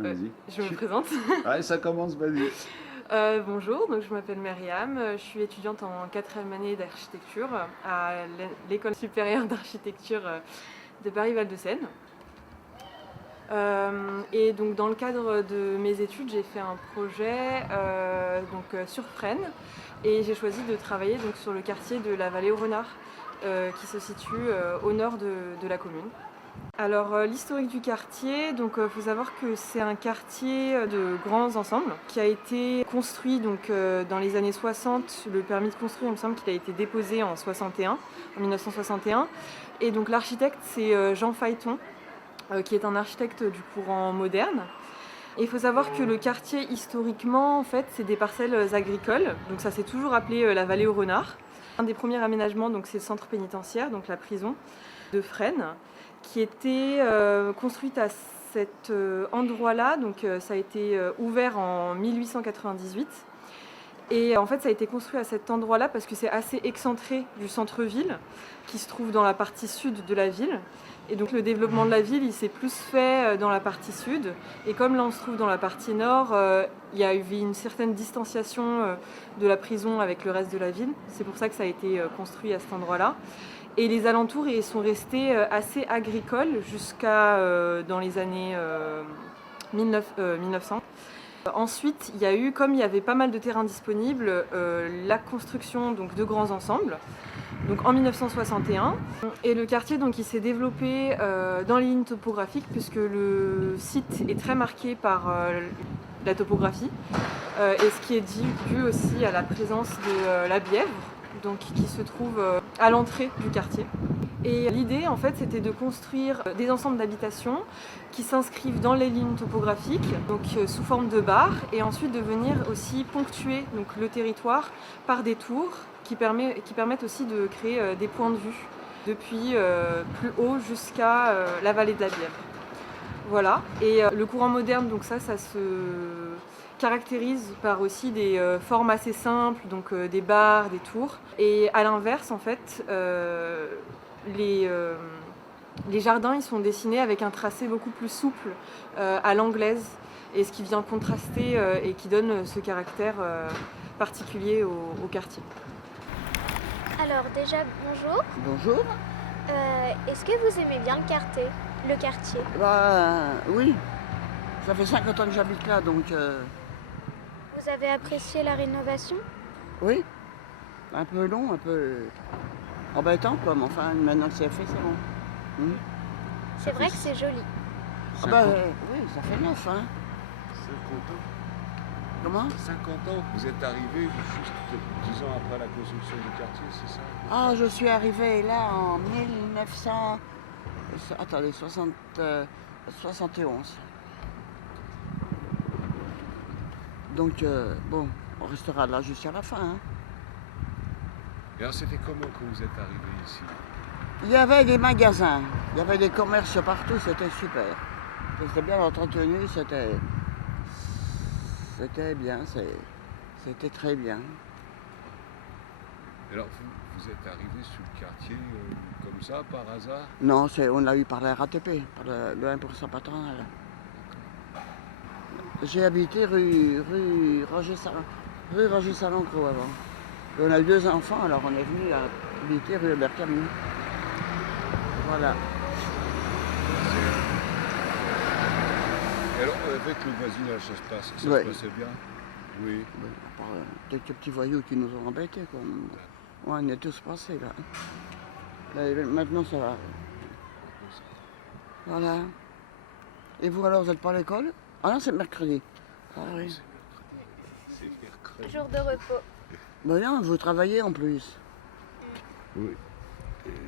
Vas-y. Je me présente. Allez, ça commence, vas-y. Bonjour, donc je m'appelle Myriam, je suis étudiante en 4e année d'architecture à l'École supérieure d'architecture de Paris-Val-de-Seine. Et donc dans le cadre de mes études, j'ai fait un projet sur Fresnes et j'ai choisi de travailler donc, sur le quartier de la Vallée aux Renards qui se situe au nord de la commune. Alors l'historique du quartier, donc faut savoir que c'est un quartier de grands ensembles qui a été construit donc dans les années 60. Le permis de construire, il me semble qu'il a été déposé en 1961. Et donc l'architecte c'est Jean Phaéton, qui est un architecte du courant moderne. Et il faut savoir que le quartier historiquement, en fait, c'est des parcelles agricoles. Donc ça s'est toujours appelé la Vallée aux Renards. Un des premiers aménagements, donc c'est le centre pénitentiaire, donc la prison de Fresnes, qui était construite à cet endroit-là. Donc ça a été ouvert en 1898. Et en fait, ça a été construit à cet endroit-là parce que c'est assez excentré du centre-ville, qui se trouve dans la partie sud de la ville. Et donc le développement de la ville, il s'est plus fait dans la partie sud. Et comme là, on se trouve dans la partie nord, il y a eu une certaine distanciation de la prison avec le reste de la ville. C'est pour ça que ça a été construit à cet endroit-là. Et les alentours ils sont restés assez agricoles jusqu'à dans les années 1900. Ensuite, il y a eu, comme il y avait pas mal de terrains disponibles, la construction donc, de grands ensembles, donc en 1961. Et le quartier donc, il s'est développé dans les lignes topographiques puisque le site est très marqué par la topographie et ce qui est dû aussi à la présence de la Bièvre, donc, qui se trouve à l'entrée du quartier. Et l'idée, en fait, c'était de construire des ensembles d'habitations qui s'inscrivent dans les lignes topographiques, donc sous forme de barres, et ensuite de venir aussi ponctuer donc, le territoire par des tours qui permettent aussi de créer des points de vue depuis plus haut jusqu'à la vallée de la Bièvre. Voilà. Et le courant moderne, donc ça se caractérise par aussi des formes assez simples, donc des barres, des tours. Et à l'inverse, en fait, les jardins ils sont dessinés avec un tracé beaucoup plus souple à l'anglaise, et ce qui vient contraster et qui donne ce caractère particulier au quartier. Alors déjà, bonjour. Bonjour. Est-ce que vous aimez bien le quartier? Oui, ça fait 50 ans que j'habite là, donc Vous avez apprécié la rénovation? oui, un peu long, un peu embêtant quoi, mais enfin maintenant que c'est fait, c'est bon. C'est vrai que c'est joli. Oui, ça fait neuf, hein. 50 ans. Comment? 50 ans, vous êtes arrivé juste 10 ans après la construction du quartier, c'est ça? Ah, je suis arrivée là en 71. Donc, bon, on restera là jusqu'à la fin. Hein. Et alors c'était comment que vous êtes arrivé ici? Il y avait des magasins, il y avait des commerces partout, c'était super. C'était bien entretenu, c'était bien, c'était très bien. Alors vous êtes arrivé sur le quartier comme ça, par hasard? Non, on l'a eu par la RATP, par le 1% patronal. J'ai habité rue Roger Salancro avant. Et on a eu 2 enfants, alors on est venu habiter rue Albert Camus. Voilà. Et alors avec le voisinage, ça se passait bien? Oui. À part quelques petits voyous qui nous ont embêtés, quoi. Ouais, on est tous passés là. Là, maintenant ça va. Voilà. Et vous alors, vous n'êtes pas à l'école? Ah non, c'est mercredi. Ah oui. C'est mercredi. Jour de repos. Ben non, vous travaillez en plus. Oui.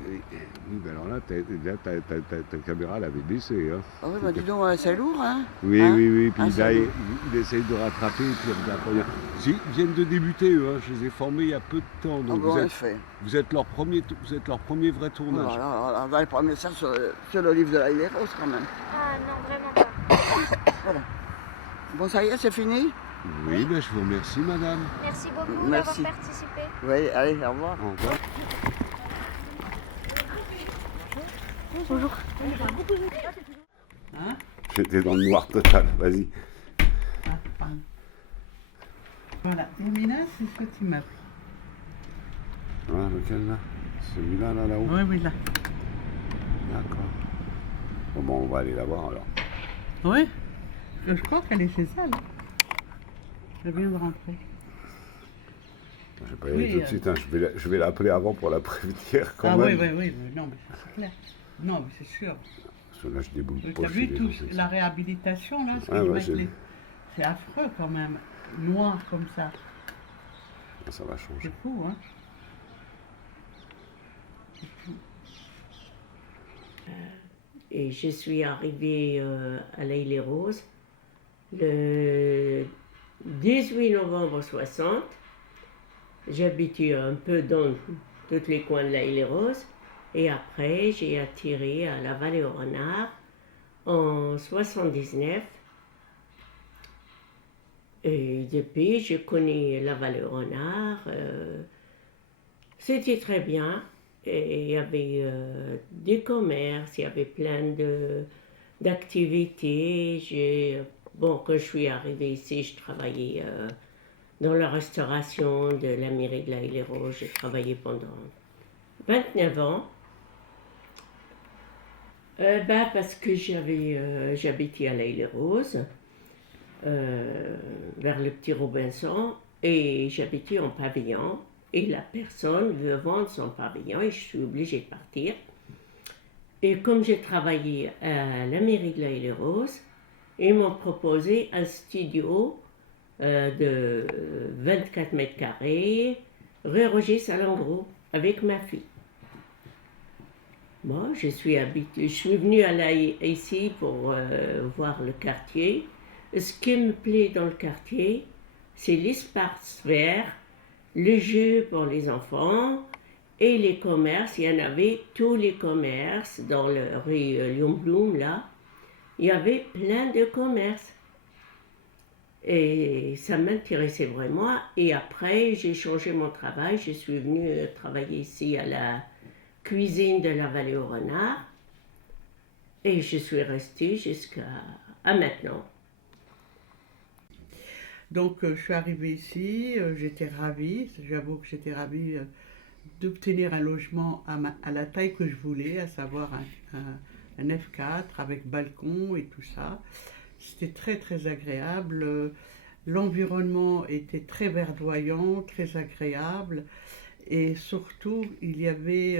Oui, ben alors là, ta caméra l'avait baissé. Hein. Ah oui, bah dis donc, c'est lourd, hein? Oui, Hein? oui. Puis Ah, là, c'est il essaye de rattraper. Et puis ils viennent de débuter, eux. Hein. Je les ai formés il y a peu de temps. Donc vous êtes leur premier vrai tournage. Voilà, on va prendre ça sur le livre de la Rose quand même. Ah non, vraiment pas. Voilà. Bon, ça y est, c'est fini? Oui, ben, je vous remercie, madame. Merci beaucoup Merci. d'avoir participé. Oui, allez, au revoir. Au revoir. Bonjour. Hein? J'étais dans le noir total, vas-y. Ah, pardon. Voilà, Hermina, c'est ce petit meuble. Ah, lequel là? Celui-là, là-haut? Oui, oui, là. D'accord. Bon, on va aller la voir alors. Oui, je crois qu'elle est chez elle. Je viens de rentrer. Je vais pas y aller tout de suite, hein. Je vais l'appeler avant pour la prévenir quand même. même. Oui, non, mais ça, c'est clair. Non, mais c'est sûr. Parce que là, je déboule pas. Tu as vu la réhabilitation, là, c'est affreux quand même. Noir comme ça. Ça va changer. C'est fou, hein. Et je suis arrivée à l'Haye-les-Roses le 18 novembre 60. J'habitais un peu dans tous les coins de l'Haye-les-Roses. Et après, j'ai atterri à la Vallée-aux-Renards en 79. Et depuis, je connais la Vallée-aux-Renards. C'était très bien. Et il y avait des commerces, il y avait plein d'activités. Quand je suis arrivée ici, je travaillais dans la restauration de la mairie de l'Haye-les-Roses. J'ai travaillé pendant 29 ans. Parce que j'habitais à l'Haye-les-Roses, vers le petit Robinson, et j'habitais en pavillon. Et la personne veut vendre son pavillon et je suis obligée de partir. Et comme j'ai travaillé à la mairie de l'Haye-les-Roses, ils m'ont proposé un studio de 24 mètres carrés, rue Roger Salengro, avec ma fille. Moi, je suis venue à ici pour voir le quartier. Ce qui me plaît dans le quartier, c'est l'espace vert, le jeu pour les enfants et les commerces. Il y en avait tous les commerces dans le rue Lyon-Blum, là. Il y avait plein de commerces. Et ça m'intéressait vraiment. Et après, j'ai changé mon travail. Je suis venue travailler ici à la cuisine de la Vallée-aux-Renards. Et je suis restée jusqu'à maintenant. Donc, je suis arrivée ici, j'étais ravie, j'avoue que j'étais ravie d'obtenir un logement à la taille que je voulais, à savoir un F4 avec balcon et tout ça. C'était très très agréable, l'environnement était très verdoyant, très agréable et surtout il y avait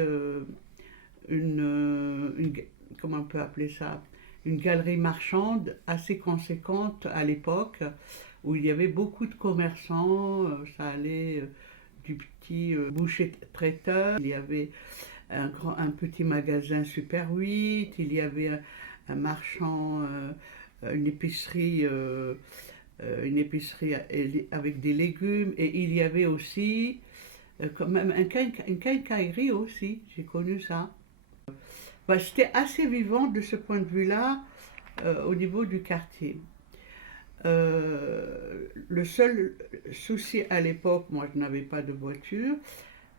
comment on peut appeler ça, une galerie marchande assez conséquente à l'époque, où il y avait beaucoup de commerçants, ça allait du petit boucher traiteur, il y avait un petit magasin Super 8, il y avait un marchand, une épicerie avec des légumes, et il y avait aussi quand même une quincaillerie aussi, j'ai connu ça. C'était assez vivant de ce point de vue-là au niveau du quartier. Le seul souci à l'époque, moi je n'avais pas de voiture,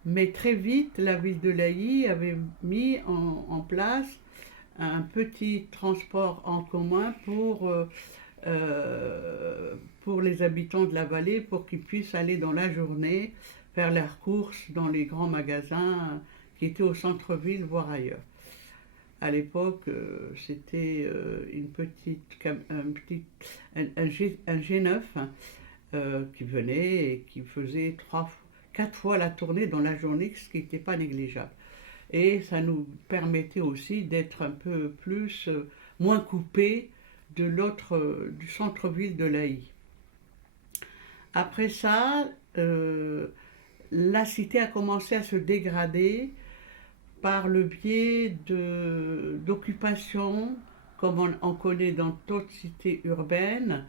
mais très vite la ville de l'Haye avait mis en place un petit transport en commun pour les habitants de la vallée, pour qu'ils puissent aller dans la journée faire leurs courses dans les grands magasins qui étaient au centre-ville, voire ailleurs. À l'époque, c'était un G9 qui venait et qui faisait 4 fois la tournée dans la journée, ce qui n'était pas négligeable. Et ça nous permettait aussi d'être un peu plus, moins coupés du centre-ville de l'Haye. Après ça, la cité a commencé à se dégrader par le biais d'occupations, comme on connaît dans d'autres cités urbaines.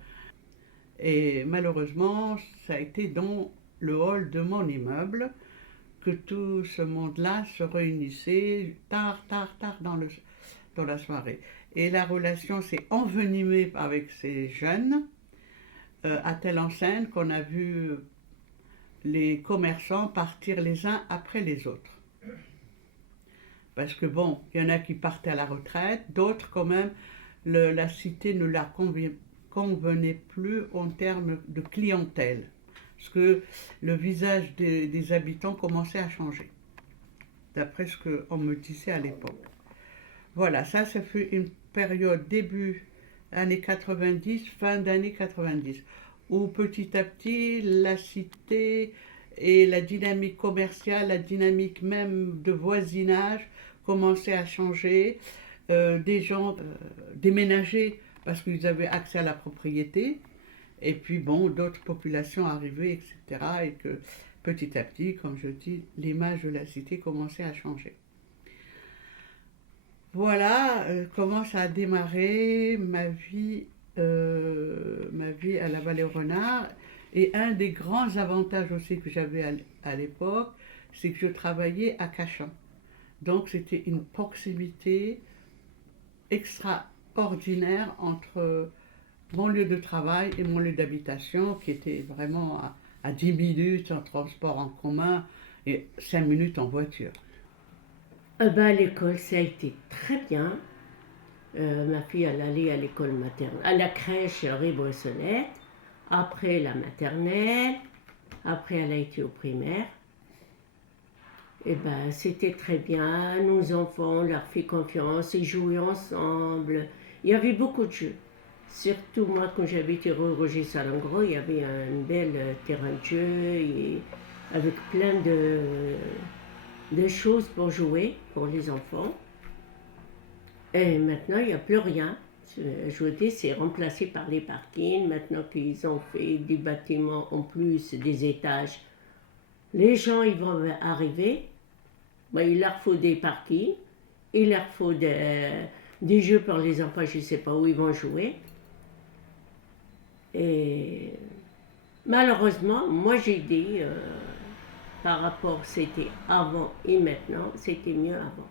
Et malheureusement, ça a été dans le hall de mon immeuble que tout ce monde-là se réunissait tard dans la soirée. Et la relation s'est envenimée avec ces jeunes, à telle enseigne qu'on a vu les commerçants partir les uns après les autres. Parce que bon, il y en a qui partaient à la retraite, d'autres quand même la cité ne leur convenait plus en termes de clientèle, parce que le visage des habitants commençait à changer, d'après ce qu'on me disait à l'époque. Voilà, ça fait une période début années 90, fin d'années 90, où petit à petit la cité et la dynamique commerciale, la dynamique même de voisinage commençaient à changer. Des gens déménageaient parce qu'ils avaient accès à la propriété, et puis bon, d'autres populations arrivaient, etc. Et que petit à petit, comme je dis, l'image de la cité commençait à changer. Voilà comment ça a démarré ma vie à la Vallée-aux-Renards. Et un des grands avantages aussi que j'avais à l'époque, c'est que je travaillais à Cachan. Donc c'était une proximité extraordinaire entre mon lieu de travail et mon lieu d'habitation, qui était vraiment à 10 minutes en transport en commun et 5 minutes en voiture. À l'école, ça a été très bien. Ma fille, elle allait à l'école maternelle, à la crèche Rue Bressonnette, après la maternelle, après elle a été au primaire. Et c'était très bien. Nos enfants, on leur fait confiance, ils jouaient ensemble. Il y avait beaucoup de jeux. Surtout moi, quand j'avais été rue Roger-Salengro, il y avait un bel terrain de jeu et avec plein de choses pour jouer pour les enfants. Et maintenant, il n'y a plus rien. Je vous dis, c'est remplacé par les parkings. Maintenant qu'ils ont fait des bâtiments en plus, des étages, les gens ils vont arriver, il leur faut des parkings, il leur faut des jeux pour les enfants, je ne sais pas où ils vont jouer. Et malheureusement, moi j'ai dit, par rapport, c'était avant et maintenant, c'était mieux avant.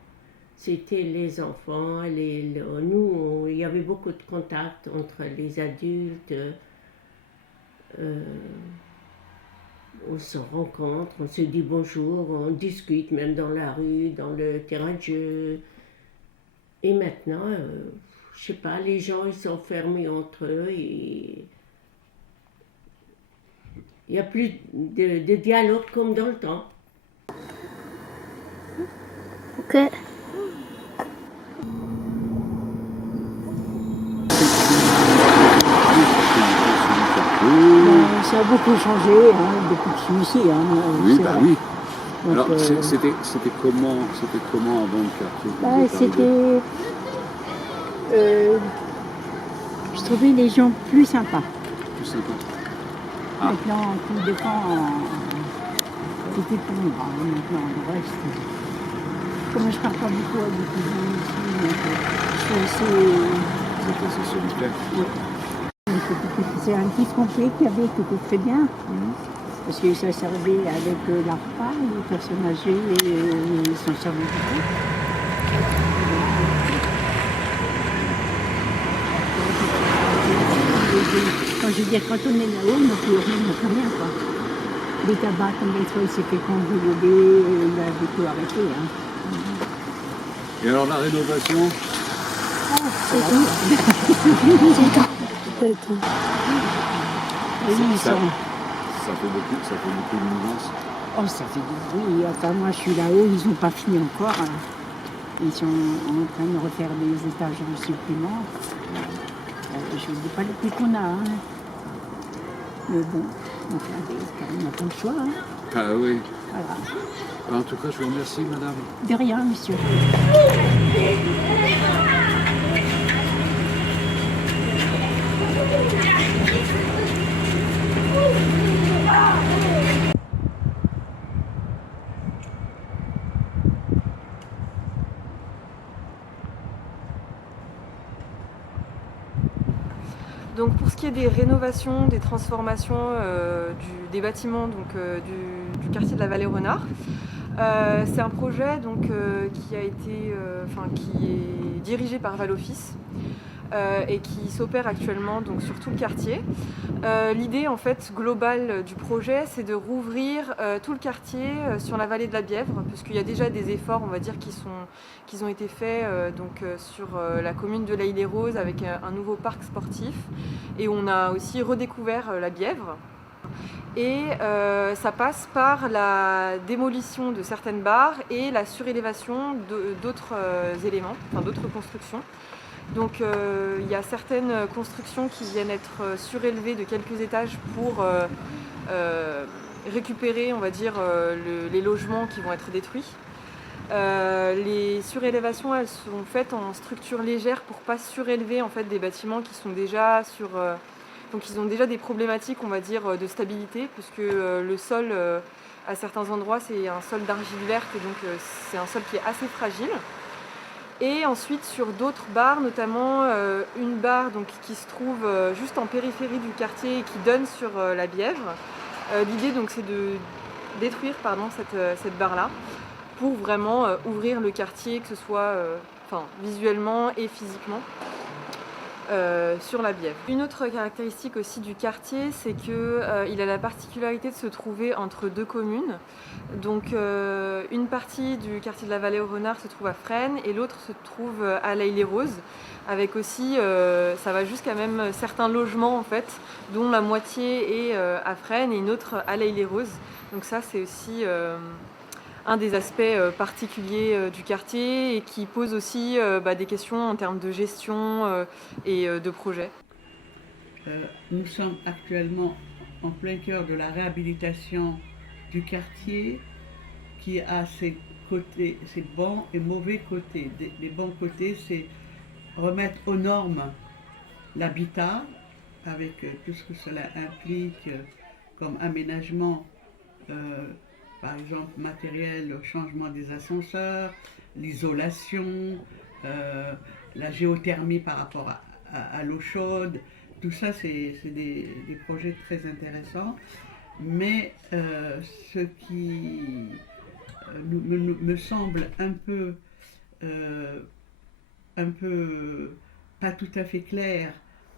C'était les enfants, nous, il y avait beaucoup de contacts entre les adultes. On se rencontre, on se dit bonjour, on discute même dans la rue, dans le terrain de jeu. Et maintenant, je sais pas, les gens ils sont fermés entre eux et il n'y a plus de dialogue comme dans le temps. Ok. Ça a beaucoup changé depuis que je suis ici. Oui, oui. Alors, c'était comment avant le quartier? Je trouvais les gens plus sympas. Plus sympa. Maintenant, tout dépend. C'était pour moi. Maintenant, le reste. Comme je parle pas beaucoup avec les cousins ici, je suis assez social. C'est un petit complet qu'il y avait qui était très bien. Parce que ça servait avec la repas, les personnes âgées, et ils s'en servaient beaucoup. Quand je veux dire, quand on est là-haut, on n'a plus rien, quoi. Les tabacs, combien de fois il s'est fait convoler, il avait tout arrêté. Et alors la rénovation? Ça fait beaucoup de nuances. Oh, ça fait du bruit. Enfin, moi, je suis là-haut, ils n'ont pas fini encore. Ils sont en train de refaire des étages supplémentaires. Je ne dis pas le prix qu'on a. Mais bon, on n'a pas le choix. Ah oui. Voilà. En tout cas, je vous remercie, madame. De rien, monsieur. Donc pour ce qui est des rénovations, des transformations des bâtiments du quartier de la Vallée-aux-Renards, c'est un projet qui est dirigé par Valoffice. et qui s'opère actuellement donc, sur tout le quartier. L'idée en fait globale du projet, c'est de rouvrir tout le quartier sur la vallée de la Bièvre, puisqu'il y a déjà des efforts, on va dire, qui ont été faits sur la commune de l'Haÿ-les-Roses avec un nouveau parc sportif, et on a aussi redécouvert la Bièvre. Et ça passe par la démolition de certaines barres et la surélévation d'autres éléments, enfin d'autres constructions. Donc il y a certaines constructions qui viennent être surélevées de quelques étages pour récupérer, on va dire, les logements qui vont être détruits. Les surélévations, elles sont faites en structure légère pour pas surélever en fait des bâtiments qui sont déjà sur donc ils ont déjà des problématiques, on va dire, de stabilité, puisque le sol, à certains endroits, c'est un sol d'argile verte, et donc c'est un sol qui est assez fragile. Et ensuite, sur d'autres barres, notamment une barre donc, qui se trouve juste en périphérie du quartier et qui donne sur la Bièvre. L'idée, donc, c'est de détruire cette barre-là pour vraiment ouvrir le quartier, que ce soit visuellement et physiquement. Sur la Bièvre. Une autre caractéristique aussi du quartier, c'est qu'il a la particularité de se trouver entre deux communes. Donc une partie du quartier de la Vallée-aux-Renards se trouve à Fresnes et l'autre se trouve à l'Haÿ-les-Roses, avec aussi, ça va jusqu'à même certains logements en fait, dont la moitié est à Fresnes et une autre à l'Haÿ-les-Roses. Donc ça c'est aussi un des aspects particuliers du quartier et qui pose aussi des questions en termes de gestion et de projet. Nous sommes actuellement en plein cœur de la réhabilitation du quartier qui a ses côtés, ses bons et mauvais côtés. Les bons côtés, c'est remettre aux normes l'habitat avec tout ce que cela implique comme aménagement. Par exemple, matériel, le changement des ascenseurs, l'isolation, la géothermie par rapport à l'eau chaude. Tout ça, c'est des projets très intéressants. Mais ce qui me semble un peu pas tout à fait clair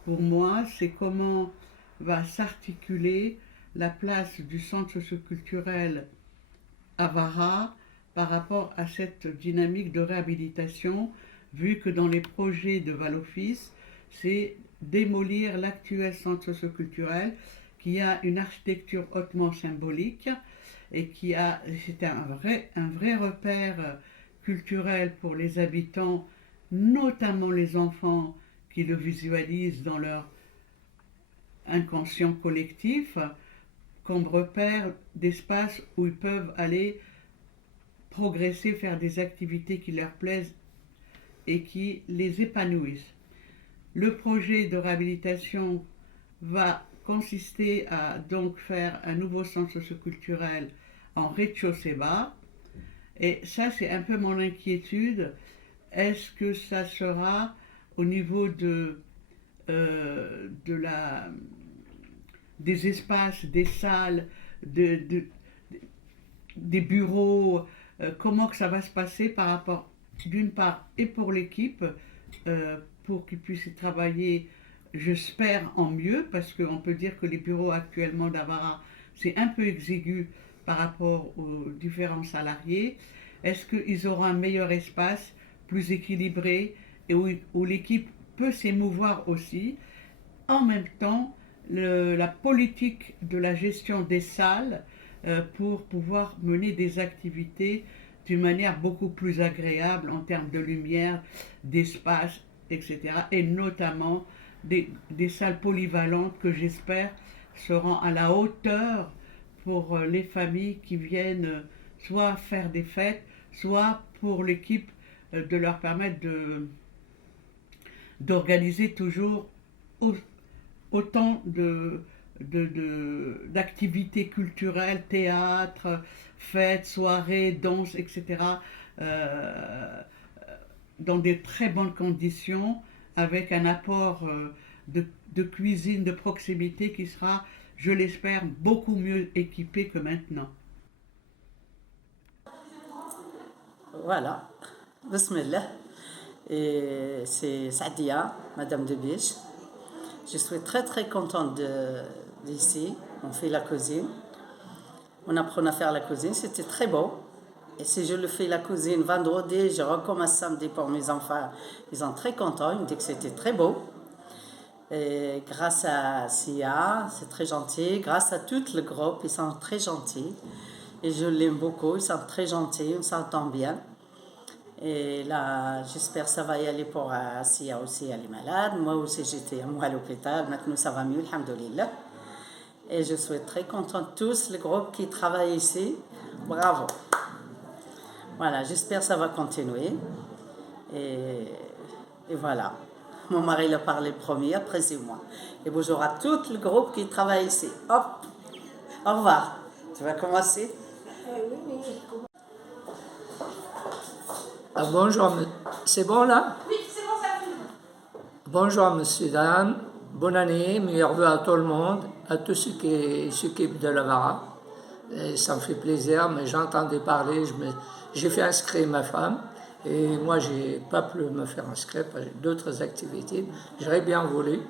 pour moi, c'est comment va s'articuler la place du centre socioculturel à Vara par rapport à cette dynamique de réhabilitation, vu que dans les projets de Val-Office, c'est démolir l'actuel centre socioculturel qui a une architecture hautement symbolique et c'est un vrai repère culturel pour les habitants, notamment les enfants qui le visualisent dans leur inconscient collectif, comme repère d'espace où ils peuvent aller progresser, faire des activités qui leur plaisent et qui les épanouissent. Le projet de réhabilitation va consister à donc faire un nouveau centre socioculturel en rez-de-chaussée bas. Et ça, c'est un peu mon inquiétude. Est-ce que ça sera au niveau des espaces, des salles, des bureaux, comment que ça va se passer par rapport, d'une part, et pour l'équipe, pour qu'ils puissent y travailler, j'espère, en mieux, parce qu'on peut dire que les bureaux actuellement d'Avara, c'est un peu exigu par rapport aux différents salariés. Est-ce qu'ils auront un meilleur espace, plus équilibré, et où l'équipe peut s'émouvoir aussi? En même temps, la politique de la gestion des salles pour pouvoir mener des activités d'une manière beaucoup plus agréable en termes de lumière, d'espace, etc. Et notamment des salles polyvalentes que j'espère seront à la hauteur pour les familles qui viennent soit faire des fêtes, soit pour l'équipe de leur permettre d'organiser toujours autant d'activités culturelles, théâtre, fêtes, soirées, danses, etc. Dans des très bonnes conditions, avec un apport de cuisine de proximité qui sera, je l'espère, beaucoup mieux équipé que maintenant. Voilà, bismillah. Et c'est Sadia, Madame de Biche. Je suis très très contente d'ici. On fait la cuisine. On apprend à faire la cuisine. C'était très beau. Et si je le fais la cuisine vendredi, je recommence samedi pour mes enfants. Ils sont très contents. Ils me disent que c'était très beau. Et grâce à Sia, c'est très gentil. Grâce à tout le groupe, ils sont très gentils. Et je l'aime beaucoup. Ils sont très gentils. On s'entend bien. Et là, j'espère que ça va y aller pour Sia aussi. Elle est malade. Moi aussi, j'étais à l'hôpital. Maintenant, ça va mieux, alhamdoulilah. Et je suis très contente. Tous les groupes qui travaillent ici, bravo. Voilà, j'espère que ça va continuer. Et voilà. Mon mari l'a parlé le premier, après c'est moi. Et bonjour à tout le groupe qui travaille ici. Hop, au revoir. Tu vas commencer? Bonjour, c'est bon là? Oui, c'est bon, ça filme. Bonjour, monsieur, dames. Bonne année, meilleurs vœux à tout le monde, à tous ceux qui s'occupent de la Vara. Et ça me fait plaisir, mais j'entendais parler, j'ai fait inscrire ma femme. Et moi, je n'ai pas pu me faire inscrire parce que j'ai d'autres activités. J'aurais bien voulu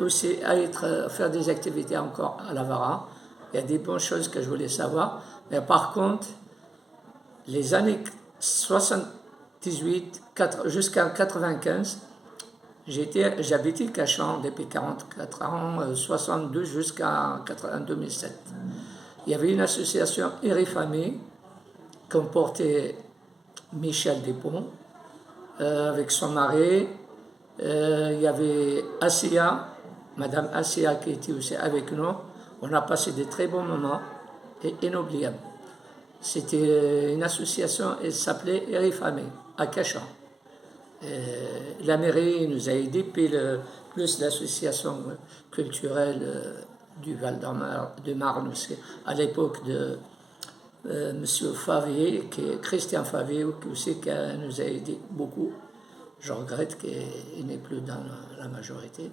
aussi faire des activités encore à la Vara. Il y a des bonnes choses que je voulais savoir. Mais par contre, les années 78 jusqu'à 95, j'habitais Cachan depuis 44 ans, 62 jusqu'à 2007. Il y avait une association Famille qu'on portait Michel Despont avec son mari. Il y avait Assia, Madame Assia qui était aussi avec nous. On a passé de très bons moments et inoubliables. C'était une association, elle s'appelait Famille à Cachan. La mairie nous a aidés, puis plus l'association culturelle du Val-de-Marne aussi, à l'époque de Monsieur Favier, Christian Favier, qui aussi qui nous a aidés beaucoup. Je regrette qu'il n'est plus dans la majorité.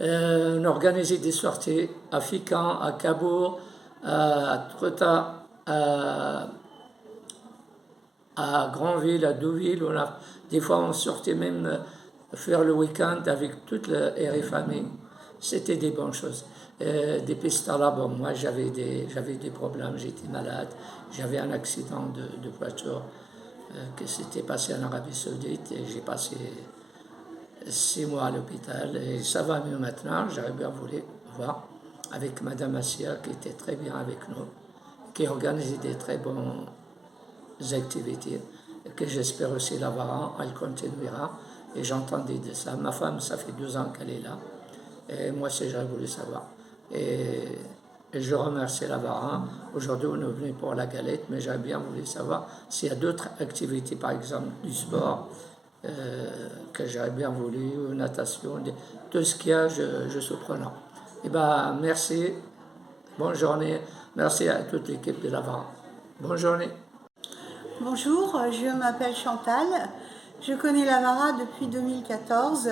On organisait des sorties à Fican, à Cabourg, à Trota, à Granville, à Deauville. Des fois, on sortait même faire le week-end avec toute la famille. C'était des bonnes choses. Depuis ce temps-là, bon, moi, j'avais des problèmes. J'étais malade. J'avais un accident de voiture qui s'était passé en Arabie Saoudite. Et j'ai passé 6 mois à l'hôpital. Et ça va mieux maintenant. J'aurais bien voulu voir avec Madame Assia, qui était très bien avec nous, qui organisait des très bonnes activités, que j'espère aussi la Vara, elle continuera. Et j'entendais de ça. Ma femme, ça fait 2 ans qu'elle est là. Et moi, j'aurais voulu savoir. Et je remercie la Vara. Aujourd'hui, on est venu pour la galette, mais j'aurais bien voulu savoir s'il y a d'autres activités, par exemple du sport, que j'aurais bien voulu, ou natation, tout ce qu'il y a, je suis prenant. Et ben, merci. Bonne journée. Merci à toute l'équipe de la Vara. Bonne journée. Bonjour, je m'appelle Chantal. Je connais la Vara depuis 2014.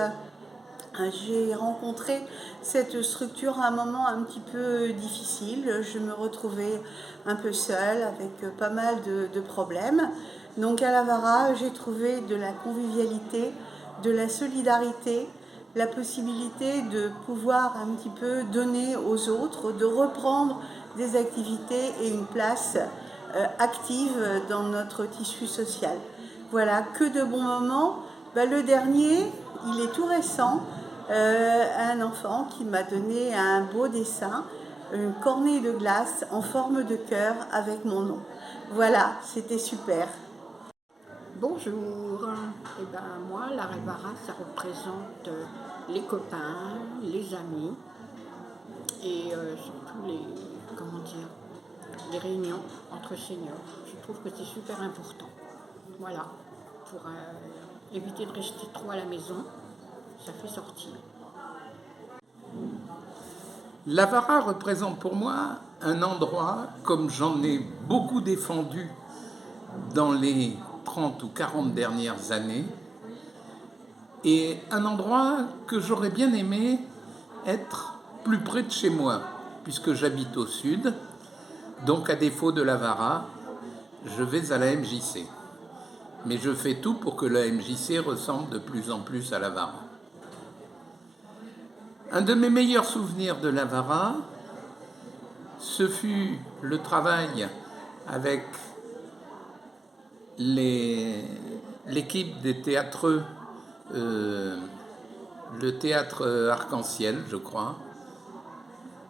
J'ai rencontré cette structure à un moment un petit peu difficile. Je me retrouvais un peu seule avec pas mal de problèmes. Donc à la Vara, j'ai trouvé de la convivialité, de la solidarité, la possibilité de pouvoir un petit peu donner aux autres, de reprendre des activités et une place active dans notre tissu social. Voilà, que de bons moments. Le dernier, il est tout récent. Un enfant qui m'a donné un beau dessin, une cornée de glace en forme de cœur avec mon nom. Voilà, c'était super. Bonjour. Eh ben, moi, la Vara, ça représente les copains, les amis et surtout les réunions entre seniors. Je trouve que c'est super important. Voilà, pour éviter de rester trop à la maison, ça fait sortir. La Vara représente pour moi un endroit, comme j'en ai beaucoup défendu dans les 30 ou 40 dernières années, et un endroit que j'aurais bien aimé être plus près de chez moi, puisque j'habite au sud. Donc, à défaut de la Vara, je vais à la MJC. mais je fais tout pour que la MJC ressemble de plus en plus à l'Avara. Un de mes meilleurs souvenirs de l'Avara, ce fut le travail avec l'équipe des théâtreux, le théâtre Arc-en-Ciel, je crois,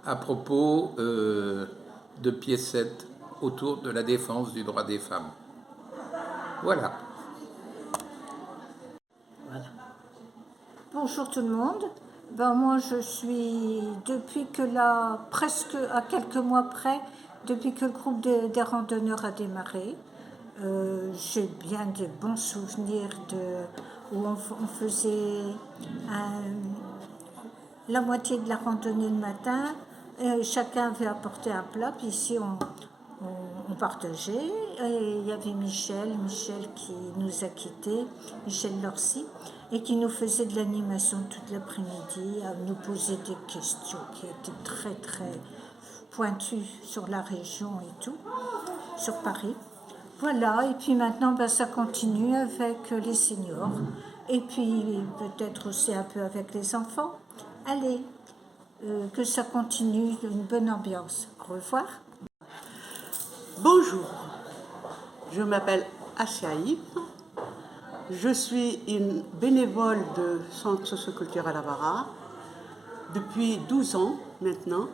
à propos de piécettes autour de la défense du droit des femmes. Voilà. Bonjour tout le monde. Moi je suis, depuis que presque à quelques mois près, depuis que le groupe des randonneurs a démarré, j'ai bien de bons souvenirs où on faisait la moitié de la randonnée le matin, chacun avait apporté un plat, puis ici on partageait, et il y avait Michel qui nous a quittés, Michel Lorcy, et qui nous faisait de l'animation toute l'après-midi, à nous poser des questions qui étaient très très pointues sur la région et tout, sur Paris. Voilà, et puis maintenant ça continue avec les seniors, et puis peut-être aussi un peu avec les enfants. Allez, que ça continue, une bonne ambiance. Au revoir. Bonjour, je m'appelle Asiaïf, je suis une bénévole de Centre socioculturel Avara depuis 12 ans maintenant.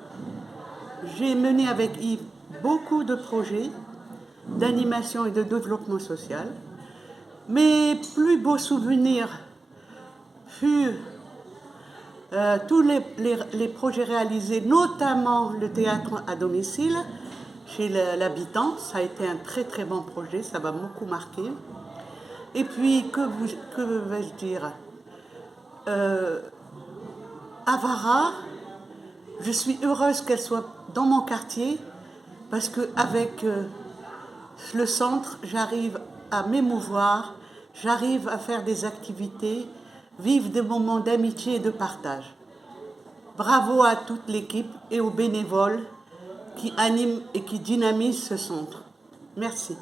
J'ai mené avec Yves beaucoup de projets d'animation et de développement social. Mes plus beaux souvenirs furent tous les projets réalisés, notamment le théâtre à domicile, chez l'habitant. Ça a été un très très bon projet, ça m'a beaucoup marqué. Et puis, que vais-je dire, Avara, je suis heureuse qu'elle soit dans mon quartier, parce qu'avec le centre, j'arrive à m'émouvoir, j'arrive à faire des activités, vivre des moments d'amitié et de partage. Bravo à toute l'équipe et aux bénévoles qui animent et qui dynamisent ce centre. Merci.